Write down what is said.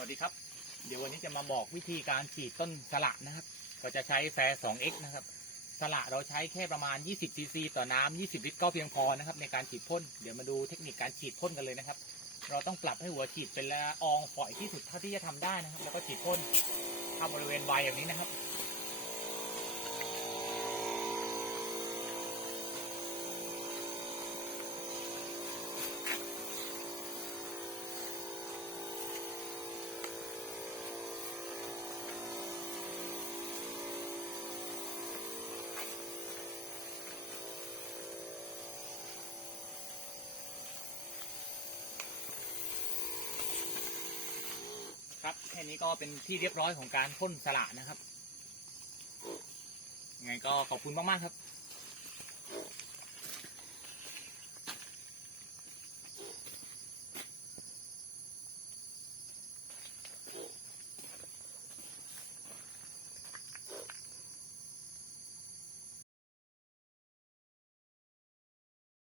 วัสดีครับ เดี๋ยววันนี้จะมาบอกวิธีการฉีดต้นสละนะครับ ก็จะใช้แฟร์ 2x นะครับ สละเราใช้แค่ประมาณ 20ซีซีต่อน้ำ20 ลิตรก็เพียงพอนะครับ ในการฉีดพ่น เดี๋ยวมาดูเทคนิคการฉีดพ่นกันเลยนะครับ เราต้องปรับให้หัวฉีดเป็นละอองฝอยที่สุดเท่าที่จะทำได้นะครับ แล้วก็ฉีดพ่นเข้าบริเวณใบอย่างนี้นะครับ ครับแค่นี้ก็เป็นที่เรียบร้อยของการพ่นสละนะครับยังไงก็ขอบคุณมากๆครับ